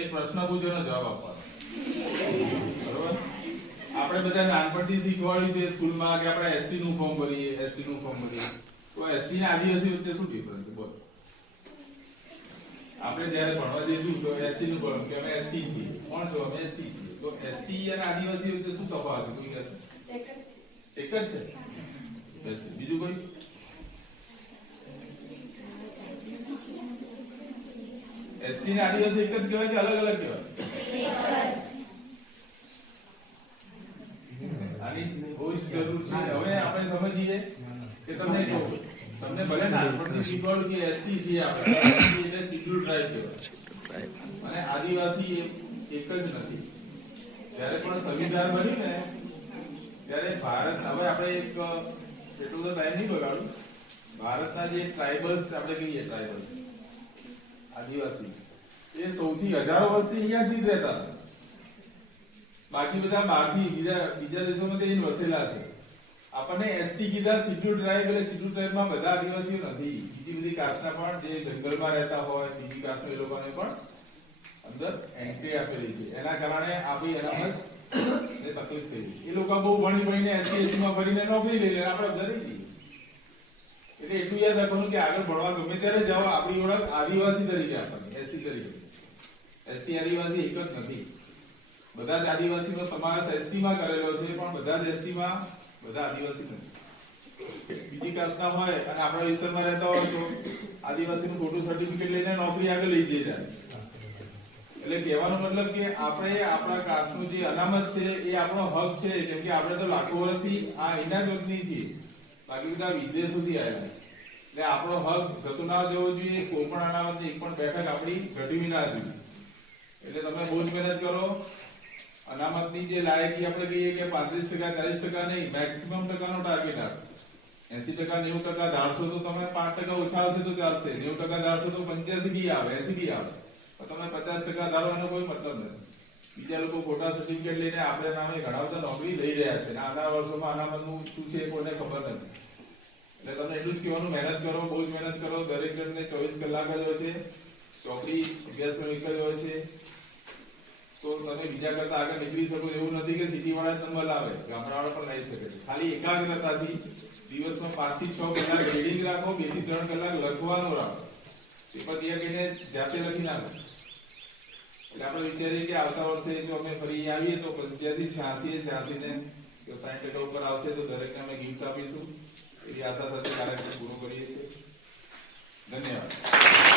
એક પ્રશ્ન પૂછ્યો ને જવાબ આપવાનો, બરોબર? આપણે બધા નાનપણથી શીખવાડ્યું છે સ્કૂલમાં કે આપણે એસટી નું ફોર્મ ભરીએ, એસટી નું ફોર્મ ભરીએ. તો એસટી અને આદિવાસી વચ્ચે શું ડિફરન્સ છે? બોલો. આપણે જ્યારે ભણવા જઈશું તો એસટી નું ભણવું કે અમે એસટી છીએ. કોણ છો? અમે એસટી છીએ. તો એસટી અને આદિવાસી વચ્ચે શું તફાવત છે? કોઈ કહેશે? એક જ છે. બીજું કોઈ? એસટી ને આદિવાસી એક જ કહેવાય કે અલગ અલગ કહેવાય? આની બહુ જ જરૂર છે. હવે આપણે સમજીએ કે તમને ભલે નાનપણથી શીખવાડું કે એસટી છે આપણે, એસટી એટલે શિડ્યુલ ટ્રાઇબ કહેવાય અને આદિવાસી એક જ નથી. જ્યારે પણ સંવિધાન બન્યું ને ત્યારે ભારત, હવે આપણે એટલું તો ટાઈમ નહીં બગાડું, ભારતના જે ટ્રાઇબલ્સ આપણે કહીએ, ટ્રાઇબલ્સ આદિવાસી, એ સૌથી હજારો વર્ષથી અહીંયાથી જ રહેતા હતા. બાકી બધા બહારથી બીજા દેશોમાં તે વસેલા છે. આપણને એસટી કીધા, શિડ્યુલ ટ્રાઇબ, એટલે શિડ્યુલ ટ્રાઇબમાં બધા આદિવાસીઓ નથી. બીજી બધી કાસ્ટના પણ જે જંગલમાં રહેતા હોય, બીજી કાસ્ટના એ લોકોને પણ અંદર એન્ટ્રી આપેલી છે. એના કારણે આપણી અનામત ને તકલીફ થઈ. એ લોકો બહુ ભણીને એસટી માં ભરીને નોકરી લઈ લે, આપણે ડરી જઈએ. એટલે એટલું યાદ રાખવાનું કે આગળ ભણવા ગમે ત્યારે જાઓ, આપણી ઓળખ આદિવાસી તરીકે આપવાની, એસટી તરીકે. એસટી આદિવાસી એક જ નથી. બધા જ આદિવાસીનો સમાવેશ એસટી માં કરેલો છે, પણ બધા જ એસટી માં બધા આદિવાસી નથી. બીજી કાસ્ટના હોય અને આપણા વિસ્તારમાં રહેતા હોય તો આદિવાસીનું ખોટું સર્ટિફિકેટ લઈને નોકરી આગળ લઈ જઈ જાય. એટલે કહેવાનો મતલબ કે આપણે આપણા કાસ્ટનું જે અનામત છે એ આપણો હક છે, કેમ કે આપણે તો લાખો વર્ષથી આ એના જ વતની છીએ, બાકી બધા વિદેશોથી આવેલા. એટલે આપણો હક જતો ના જવો જોઈએ. કોઈ પણ અનામતની એક પણ બેઠક આપણી ઘટવી ના જોઈએ. એટલે તમે બહુ જ મહેનત કરો. અનામતની જે લાયકી આપણે કહીએ કે 35%, 40% નહીં, મેક્સિમમ ટકાનો ટાર્ગેટ આપો. 80%, 90% ધારશો તો તમે 5% ઓછા આવશે તો ચાલશે. 90% ધારશો તો 85 બી આવે, 80 બી આવે. તમે 50% ધારો એનો કોઈ મતલબ નથી. બીજા લોકો ખોટા સર્ટિફિકેટ લઈને આપણે નામે ઘણા બધા નોકરી લઈ રહ્યા છે. આગલા વર્ષોમાં અનામતનું શું છે કોઈને ખબર નથી. એટલે તમને એટલું જ કહેવાનું, મહેનત કરો, બહુ જ મહેનત કરો. દરેક જણને 24 કલાક જ હોય છે, ચોપડી અભ્યાસક્રમ એક જ હોય છે. તો તમે બીજા કરતા આગળ નીકળી શકો. એવું નથી કે સિટી વાળા નંબર લાવે, ગામડાવાળા પણ લઈ શકે છે. ખાલી એકાગ્રતાથી દિવસમાં 5 થી 6 કલાક રીડિંગ રાખો, 2 થી 3 કલાક લખવાનું રાખો. પેપર તૈયાર કરીને જાતે લખી નાખો. એટલે આપણે વિચારીએ કે આવતા વર્ષે જો અમે ફરી આવીએ તો 85, 86 ને 60% ઉપર આવશે તો દરેકને અમે ગિફ્ટ આપીશું. એવી આશા સાથે કાર્યક્રમ પૂરો કરીએ છીએ. ધન્યવાદ.